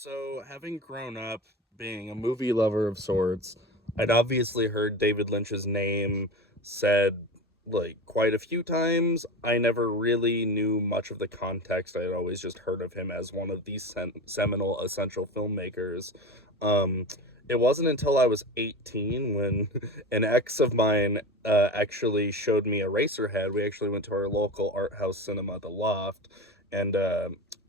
So, having grown up being a movie lover of sorts, I'd obviously heard David Lynch's name said quite a few times. I never really knew much of the context. I had always just heard of him as one of these seminal essential filmmakers. Um, it wasn't until I was 18 when an ex of mine actually showed me Eraserhead. We actually went to our local art house cinema, The Loft, and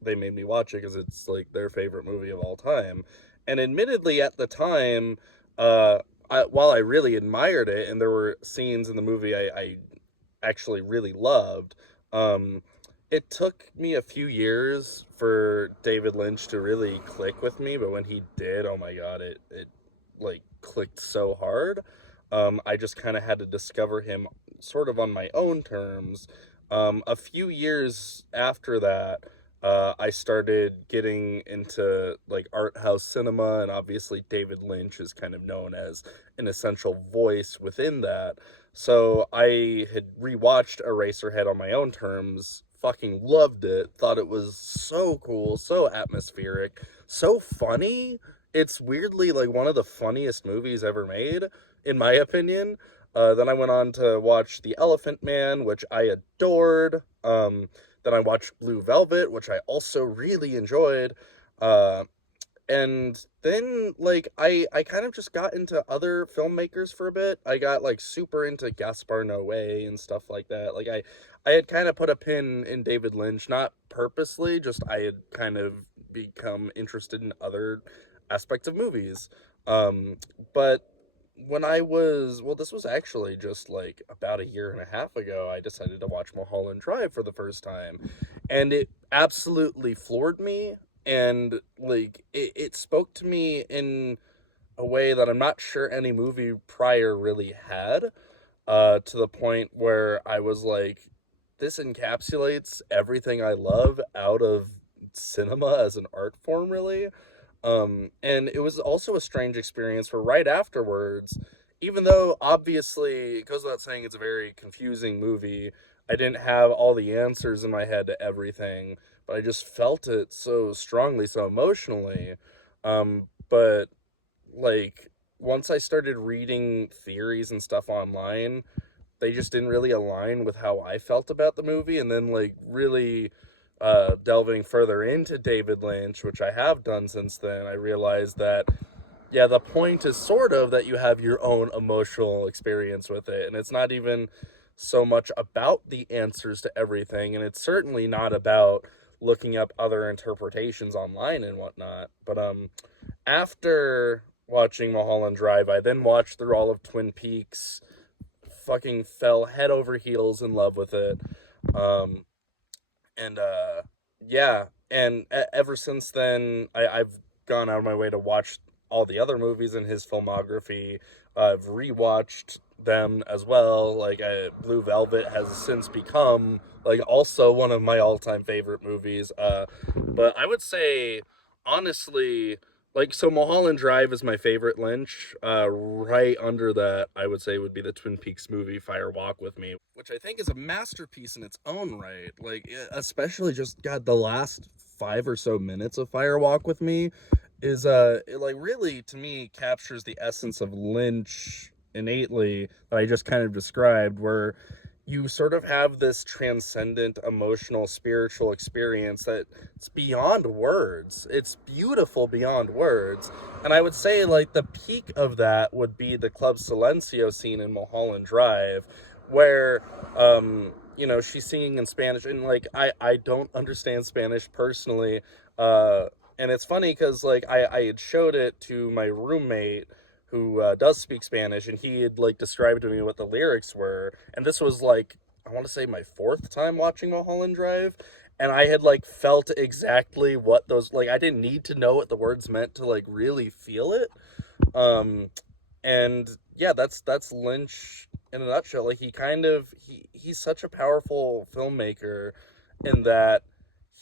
they made me watch it because it's like their favorite movie of all time. And admittedly, at the time, while I really admired it, and there were scenes in the movie I actually really loved, um, it took me a few years for David Lynch to really click with me. But when he did, oh my god, it like clicked so hard. I just kind of had to discover him sort of on my own terms. A few years after that, I started getting into like art house cinema, and obviously David Lynch is kind of known as an essential voice within that. So I had rewatched Eraserhead on my own terms, fucking loved it, thought it was so cool, so atmospheric, so funny. It's weirdly like one of the funniest movies ever made, in my opinion. Then I went on to watch The Elephant Man, which I adored. Then I watched Blue Velvet, which I also really enjoyed. Uh, and then I kind of just got into other filmmakers for a bit. I got like super into Gaspar Noé and stuff like that. I had kind of put a pin in David Lynch, not purposely, just I had kind of become interested in other aspects of movies. Um, but when I was, well, this was actually just like about a year and a half ago, I decided to watch Mulholland Drive for the first time. And it absolutely floored me. And it spoke to me in a way that I'm not sure any movie prior really had, to the point where I was like, this encapsulates everything I love out of cinema as an art form, really. And it was also a strange experience for right afterwards, even though obviously it goes without saying it's a very confusing movie. I didn't have all the answers in my head to everything, but I just felt it so strongly, so emotionally. But like once I started reading theories and stuff online, they just didn't really align with how I felt about the movie. And then really delving further into David Lynch, which I have done since then, I realized that yeah, the point is sort of that you have your own emotional experience with it, and it's not even so much about the answers to everything, and it's certainly not about looking up other interpretations online and whatnot. But after watching Mulholland Drive, I then watched through all of Twin Peaks, fucking fell head over heels in love with it. Um, and yeah, and ever since then, I've gone out of my way to watch all the other movies in his filmography. I've rewatched them as well. Blue Velvet has since become like also one of my all-time favorite movies. But I would say honestly, so Mulholland Drive is my favorite Lynch. Right under that, I would say would be the Twin Peaks movie Fire Walk with Me, which I think is a masterpiece in its own right. Especially just God, the last 5 or so minutes of Fire Walk with Me is it, like really to me captures the essence of Lynch innately that I just kind of described, where you sort of have this transcendent emotional spiritual experience that it's beyond words. It's beautiful beyond words. And I would say like the peak of that would be the Club Silencio scene in Mulholland Drive, where she's singing in Spanish, and I don't understand Spanish personally. And it's funny because I had showed it to my roommate who does speak Spanish, and he had like described to me what the lyrics were. And this was like, I want to say my fourth time watching Mulholland Drive, and I had like felt exactly what those, like I didn't need to know what the words meant to like really feel it. Um, and yeah, that's Lynch in a nutshell. Like he's such a powerful filmmaker in that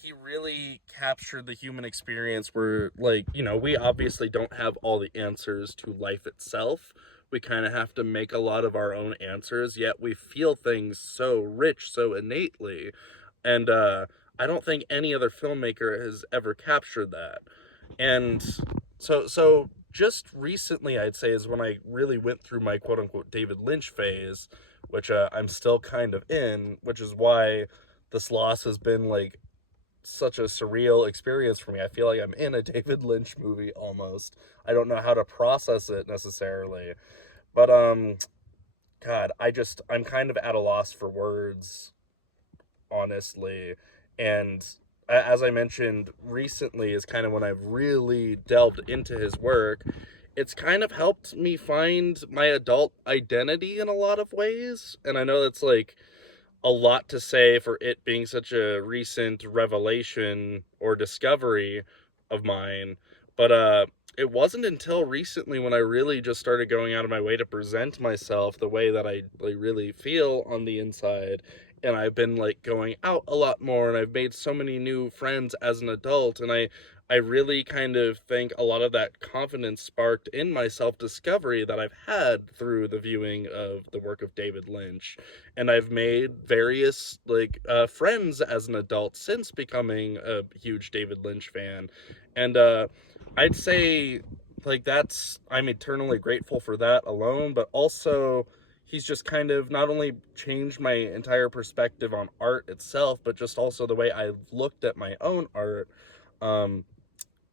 he really captured the human experience where we obviously don't have all the answers to life itself. We kind of have to make a lot of our own answers, yet we feel things so rich, so innately. And I don't think any other filmmaker has ever captured that. And so just recently, I'd say, is when I really went through my quote unquote David Lynch phase, which I'm still kind of in, which is why this loss has been like such a surreal experience for me. I feel like I'm in a David Lynch movie almost. I don't know how to process it necessarily. But God, I'm kind of at a loss for words, honestly. And as I mentioned, recently is kind of when I've really delved into his work. It's kind of helped me find my adult identity in a lot of ways. And I know that's like a lot to say for it being such a recent revelation or discovery of mine. But it wasn't until recently when I really just started going out of my way to present myself the way that I like, really feel on the inside. And I've been like going out a lot more, and I've made so many new friends as an adult. And I really kind of think a lot of that confidence sparked in my self discovery that I've had through the viewing of the work of David Lynch. And I've made various like friends as an adult since becoming a huge David Lynch fan. And I'd say like that's I'm eternally grateful for that alone, but also he's just kind of not only changed my entire perspective on art itself, but just also the way I've looked at my own art. Um,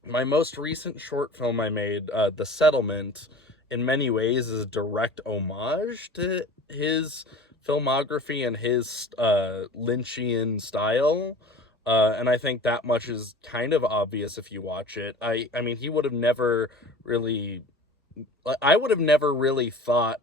my most recent short film I made, The Settlement, in many ways is a direct homage to his filmography and his Lynchian style. And I think that much is kind of obvious if you watch it. I mean, he would have never really I would have never really thought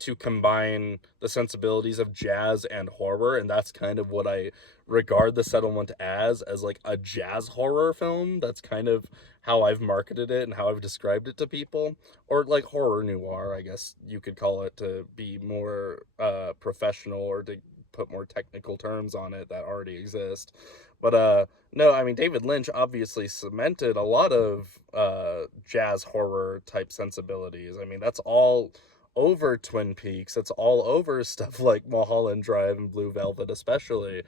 to combine the sensibilities of jazz and horror, and that's kind of what I regard The Settlement as like a jazz horror film. That's kind of how I've marketed it and how I've described it to people, or like horror noir, I guess you could call it, to be more professional or to put more technical terms on it that already exist. But no, I mean David Lynch obviously cemented a lot of jazz horror type sensibilities. I mean that's all over Twin Peaks. That's all over stuff like Mulholland Drive and Blue Velvet, especially.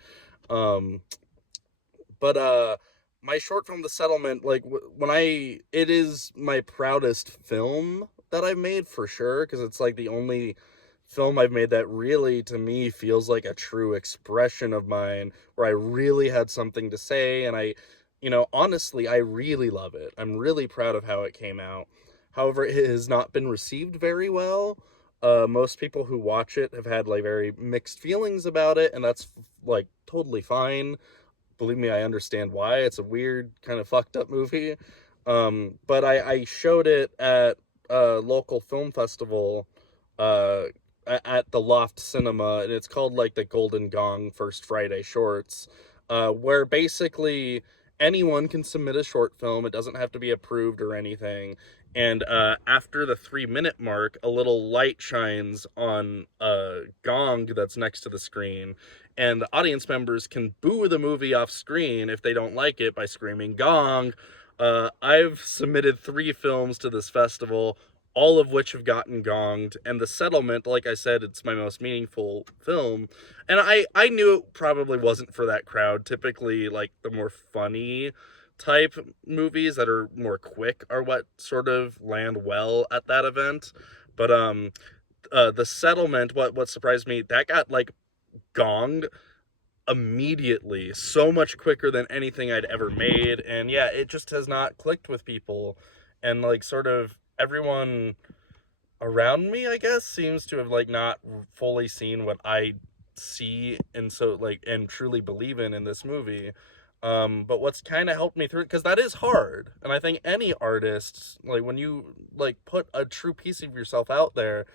Um, but my short film, The Settlement, like when it is my proudest film that I've made for sure, because it's like the only film I've made that really, to me, feels like a true expression of mine, where I really had something to say, and honestly, I really love it. I'm really proud of how it came out. However, it has not been received very well. Most people who watch it have had like very mixed feelings about it, and that's like totally fine. Believe me, I understand why. It's a weird, kind of fucked up movie. But I showed it at a local film festival uh, at the Loft Cinema, and it's called like the Golden Gong First Friday Shorts, where basically anyone can submit a short film. It doesn't have to be approved or anything. And after the 3 minute mark, a little light shines on a gong that's next to the screen, and the audience members can boo the movie off screen if they don't like it by screaming gong. I've submitted 3 films to this festival, all of which have gotten gonged, and The Settlement, like I said, it's my most meaningful film. And I knew it probably wasn't for that crowd. Typically, like the more funny type movies that are more quick are what sort of land well at that event. But The Settlement, what surprised me, that got like gonged immediately, so much quicker than anything I'd ever made. And yeah, it just has not clicked with people. And like sort of everyone around me, I guess, seems to have like not fully seen what I see and so like and truly believe in this movie. But what's kind of helped me through it, because that is hard, and I think any artist, like when you like put a true piece of yourself out there,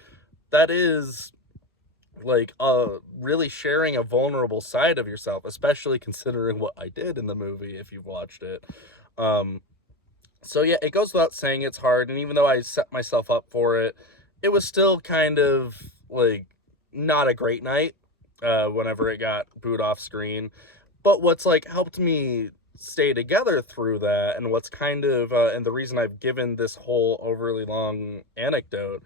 that is like really sharing a vulnerable side of yourself, especially considering what I did in the movie if you've watched it. um so yeah, it goes without saying it's hard, and even though I set myself up for it, it was still kind of like not a great night whenever it got booed off screen. But what's like helped me stay together through that, and what's kind of and the reason I've given this whole overly long anecdote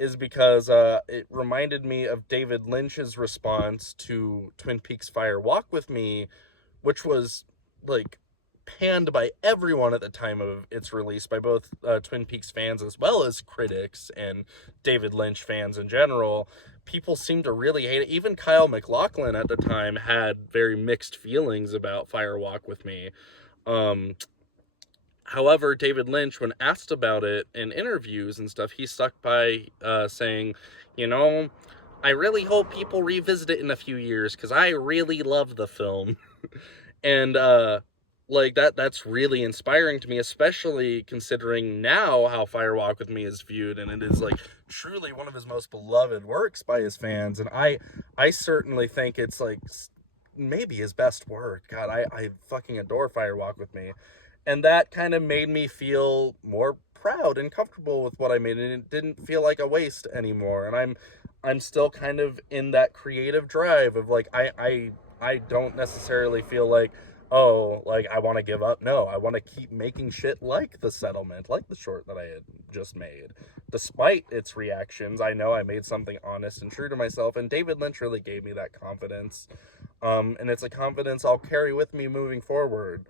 is because it reminded me of David Lynch's response to Twin Peaks Fire Walk with Me, which was like panned by everyone at the time of its release, by both Twin Peaks fans as well as critics and David Lynch fans in general. People seem to really hate it. Even Kyle MacLachlan at the time had very mixed feelings about Fire Walk with Me. Um, However, David Lynch, when asked about it in interviews and stuff, he stuck by saying, you know, I really hope people revisit it in a few years because I really love the film. And like that's really inspiring to me, especially considering now how Firewalk with Me is viewed, and it is like truly one of his most beloved works by his fans. And I certainly think it's like maybe his best work. God, I fucking adore Firewalk with Me. And that kind of made me feel more proud and comfortable with what I made, and it didn't feel like a waste anymore. And I'm still kind of in that creative drive of like I don't necessarily feel like, oh, like I want to give up. No, I want to keep making shit like The Settlement, like the short that I had just made. Despite its reactions, I know I made something honest and true to myself, and David Lynch really gave me that confidence. And it's a confidence I'll carry with me moving forward.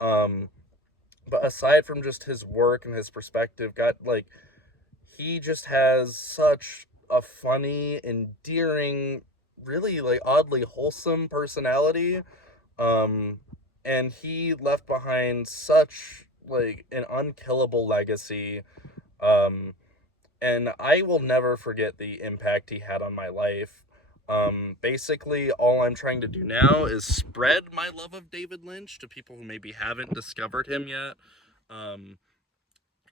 Um, but aside from just his work and his perspective, got like he just has such a funny, endearing, really like oddly wholesome personality. Um, and he left behind such like an unkillable legacy. Um, and I will never forget the impact he had on my life. Basically, all I'm trying to do now is spread my love of David Lynch to people who maybe haven't discovered him yet. Um,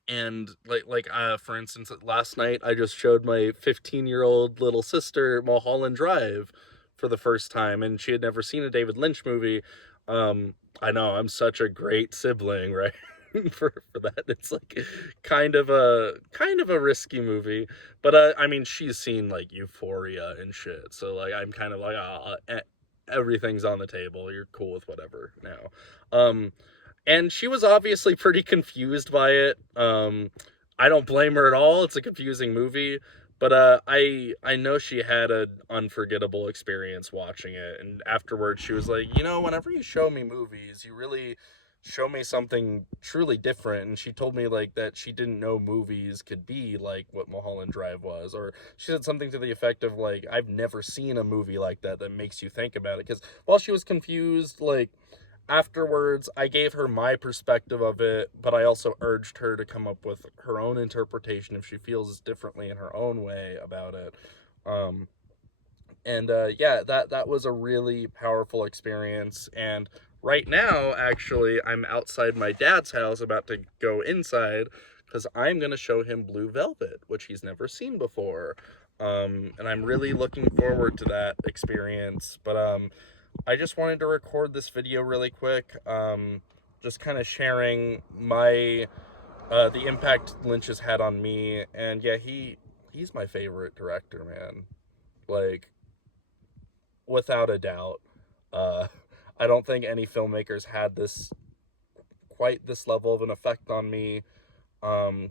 and for instance, last night I just showed my 15-year-old little sister Mulholland Drive for the first time, and she had never seen a David Lynch movie. I know I'm such a great sibling, right? For that, it's like kind of a risky movie, but I mean, she's seen like Euphoria and shit, so like I'm kind of like, everything's on the table, you're cool with whatever now. And she was obviously pretty confused by it. I don't blame her at all. It's a confusing movie, but I know she had an unforgettable experience watching it. And afterwards, she was like, whenever you show me movies, you really show me something truly different. And she told me like that she didn't know movies could be like what Mulholland Drive was, or she said something to the effect of like, I've never seen a movie like that that makes you think about it. Because while she was confused, like afterwards, I gave her my perspective of it, but I also urged her to come up with her own interpretation if she feels differently in her own way about it. Um, and yeah, that was a really powerful experience. And right now, actually, I'm outside my dad's house about to go inside because I'm going to show him Blue Velvet, which he's never seen before. And I'm really looking forward to that experience. But I just wanted to record this video really quick, just kind of sharing my the impact Lynch has had on me. And yeah, he's my favorite director, man. Like, without a doubt. Uh, I don't think any filmmakers had this quite this level of an effect on me. Um,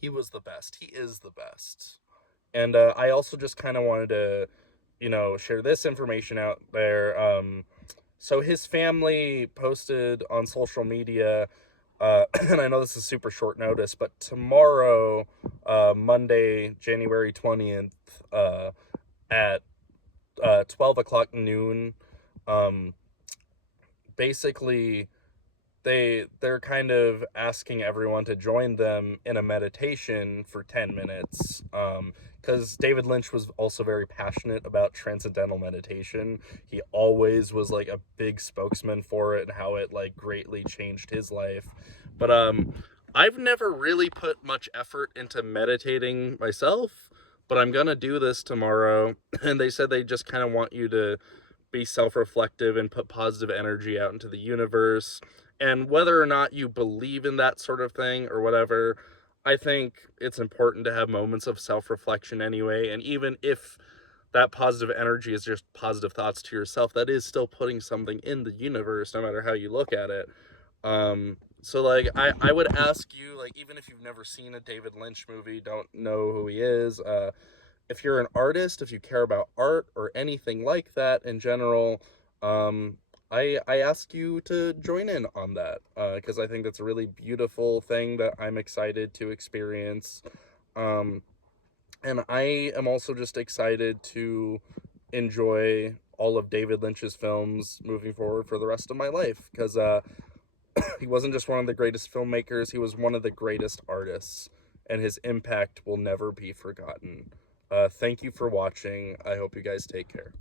he was the best. He is the best. And I also just kind of wanted to, share this information out there. So his family posted on social media, and I know this is super short notice, but tomorrow, Monday, January 20th, at 12 o'clock noon, um, basically they're kind of asking everyone to join them in a meditation for 10 minutes, because David Lynch was also very passionate about transcendental meditation. He always was like a big spokesman for it and how it like greatly changed his life. But I've never really put much effort into meditating myself, but I'm gonna do this tomorrow. And they said they just kind of want you to be self-reflective and put positive energy out into the universe. And whether or not you believe in that sort of thing or whatever, I think it's important to have moments of self-reflection anyway. And even if that positive energy is just positive thoughts to yourself, that is still putting something in the universe, no matter how you look at it. So like I would ask you, like, even if you've never seen a David Lynch movie, don't know who he is, if you're an artist, if you care about art or anything like that in general, I ask you to join in on that, because I think that's a really beautiful thing that I'm excited to experience. Um, and I am also just excited to enjoy all of David Lynch's films moving forward for the rest of my life, because he wasn't just one of the greatest filmmakers, he was one of the greatest artists, and his impact will never be forgotten. Thank you for watching. I hope you guys take care.